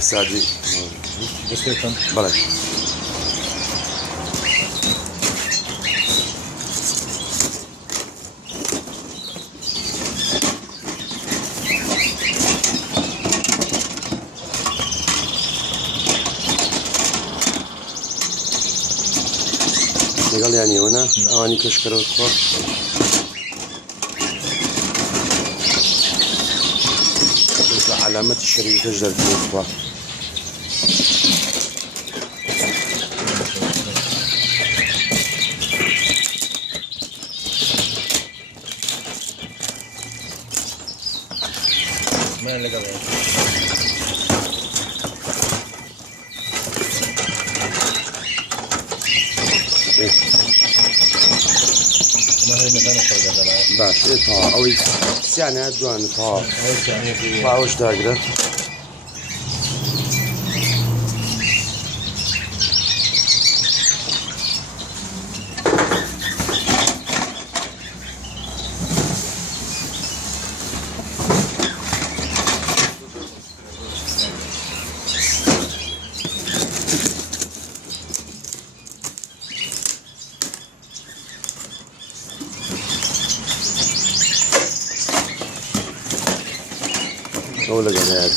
سعدي بس كيف بلاش. قال يعني هنا أواني كشكر وتخور علامة الشركة جدد الأخوة. ما اللي قبل ما هي مكان الخلق هذا باش إيه طها أو يعني هدوان طها أول يعني في باوش داقرة ولا قاعد